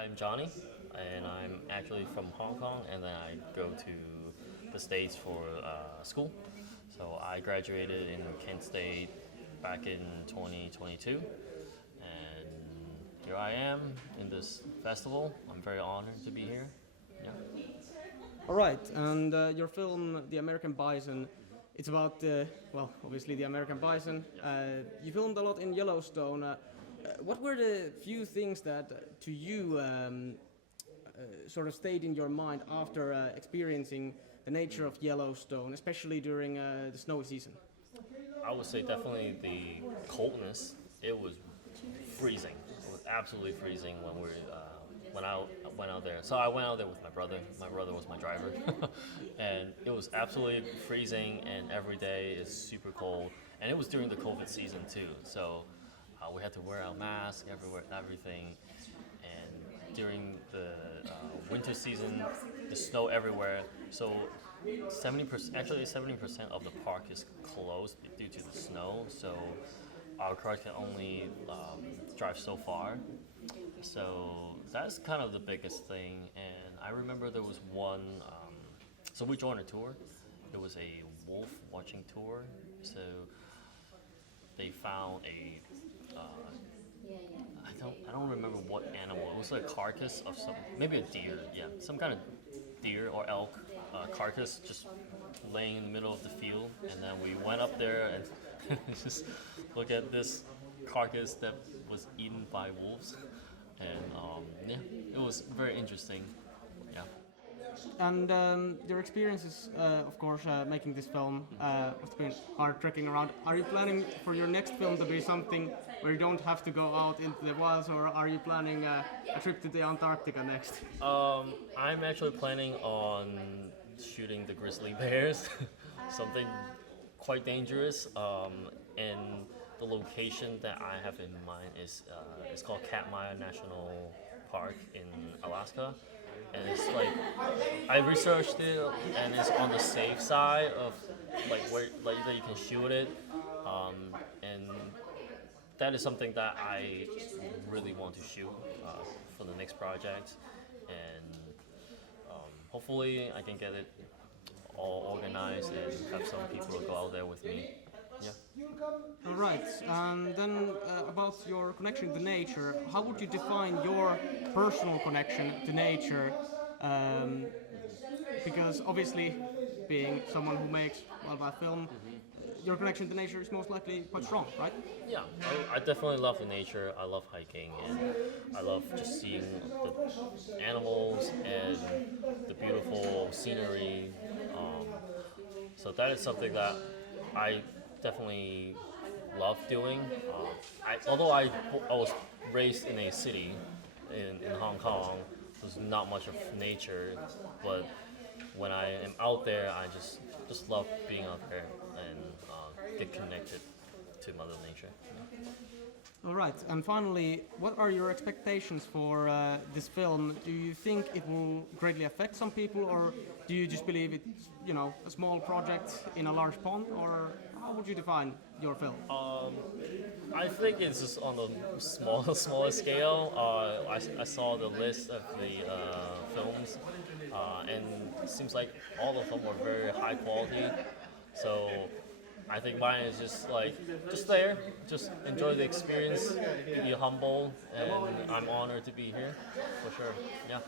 I'm Johnny, and I'm actually from Hong Kong, and then I go to the States for school. So I graduated in Kent State back in 2022, and here I am in this festival. I'm very honored to be here. Yeah. All right, and your film, The American Bison, it's about, well, obviously the American bison. You filmed a lot in Yellowstone. What were the few things that, to you, sort of stayed in your mind after experiencing the nature of Yellowstone, especially during the snowy season? I would say definitely the coldness. It was freezing. It was absolutely freezing when I went out there. So I went out there with my brother. My brother was my driver, and it was absolutely freezing. And every day is super cold. And it was during the COVID season too. So we had to wear our mask everywhere, everything. And during the winter season, the snow everywhere. So 70%, actually 70% of the park is closed due to the snow. So our cars can only drive so far. So that's kind of the biggest thing. And I remember there was one. So we joined a tour. It was a wolf watching tour. So they found a. I don't remember what animal. It was like a carcass of some, maybe a deer. Yeah, some kind of deer or elk carcass just laying in the middle of the field. And then we went up there and just look at this carcass that was eaten by wolves. And yeah, it was very interesting. Yeah. And your experiences, of course, making this film must have been hard trekking around. Are you planning for your next film to be something where you don't have to go out into the wilds, or are you planning a trip to the Antarctica next? I'm actually planning on shooting the grizzly bears, something quite dangerous. And the location that I have in mind is it's called Katmai National Park in Alaska, and it's like I researched it, and it's on the safe side of like where like that you can shoot it, and that is something that I really want to shoot for the next project, and hopefully I can get it all organized and have some people go out there with me. Yeah. All right, and then about your connection to nature, how would you define your personal connection to nature? Um, because obviously, being someone who makes wildlife film, your connection to nature is most likely quite strong, right? Yeah, I definitely love the nature. I love hiking, and I love just seeing the animals and the beautiful scenery. So that is something that I definitely love doing. Although I was raised in a city in Hong Kong, there's not much of nature, but when I am out there, I just love being out there and get connected to Mother Nature. All right, and finally, what are your expectations for this film? Do you think it will greatly affect some people, or do you just believe it's, a small project in a large pond, or how would you define your film? I think it's just on the smaller scale. I saw the list of the films, and it seems like all of them were very high quality. So I think mine is just there, just enjoy the experience, be humble, and I'm honored to be here, for sure. Yeah.